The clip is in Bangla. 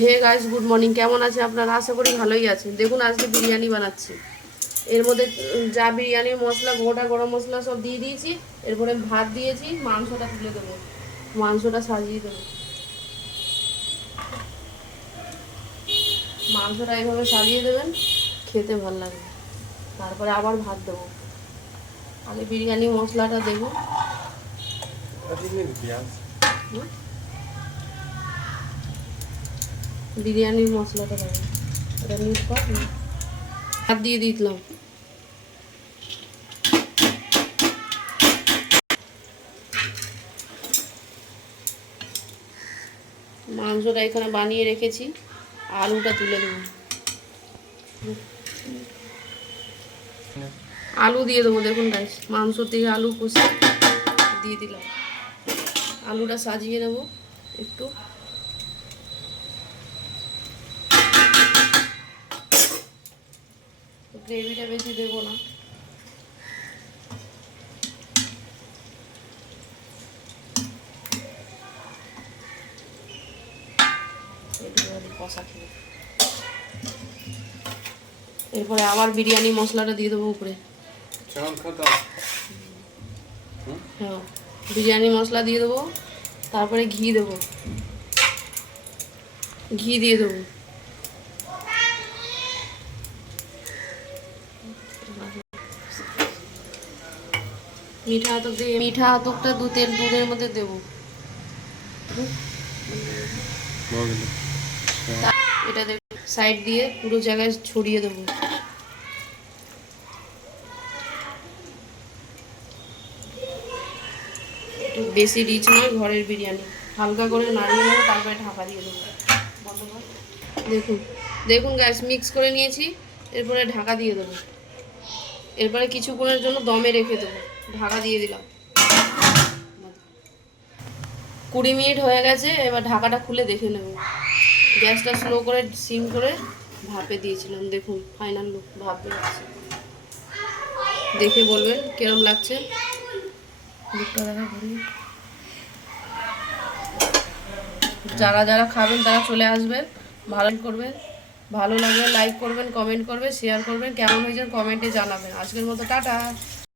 Hey guys, good morning. কেমন আছে আপনারা? আশা করি ভালোই আছেন। দেখুন আজকে বিরিয়ানি বানাচ্ছি। এর মধ্যে যা বিরিয়ানির মশলা, গোটা গরম মশলা সব দিয়ে দিয়েছি। এরপরে ভাত দিয়েছি, মাংসটা তুলে দেবো, মাংসটা সাজিয়ে দেবো। মাংসটা এইভাবে সাজিয়ে দেবেন, খেতে ভালো লাগবে। তারপরে আবার ভাত দেবো। আগে বিরিয়ানি মশলাটা দেবো। বিরিয়ানির মশলাটা দেবো, এটা মিট কর। ভাত দিয়ে দিলাম। মাংসটা এখানে বানিয়ে রেখেছি, আলুটা তুলে দেবো। আলু দিয়ে দেবো। দেখুন গাইস, মাংস থেকে আলু কষে দিয়ে দিলাম। আলুটা সাজিয়ে নেব একটু। গ্রেভিটা বেশি দেবো না। কষা খেয়ে এরপরে আবার বিরিয়ানি মশলাটা দিয়ে দেবো উপরে। হ্যাঁ, বিরিয়ানি মশলা দিয়ে দেবো। তারপরে ঘি দেবো, ঘি দিয়ে দেবো। মিঠা আতকটা দুধের মধ্যে দেবো। এটা দেব, সাইড দিয়ে পুরো জায়গায় ছড়িয়ে দেবো। বেশি রিচ নয়, ঘরের বিরিয়ানি। হালকা করে নাড়িয়ে নেবো, তারপরে ঢাকা দিয়ে দেবো। দেখুন দেখুন গ্যাস মিক্স করে নিয়েছি। এরপরে ঢাকা দিয়ে দেবো। এরপরে কিছুক্ষণের জন্য দমে রেখে দেবো। ঢাকা দিয়ে দিলাম। 20 মিনিট হয়ে গেছে। এবার ঢাকাটা খুলে দেখে নেব। গ্যাসটা স্লো করে সিম করে ভাপে দিয়েছিলাম। দেখুন ফাইনাল লুক, ভাপ বেরোচ্ছে। দেখে বলবেন কিরম লাগছে। লুকটা দেখা করি। যারা যারা খাবেন তারা চলে আসবেন, ভালো করবেন। ভালো লাগলে লাইক করবেন, কমেন্ট করবেন, শেয়ার করবেন। কেমন হয়েছে কমেন্টে জানাবেন। আজকের মতো টাটা।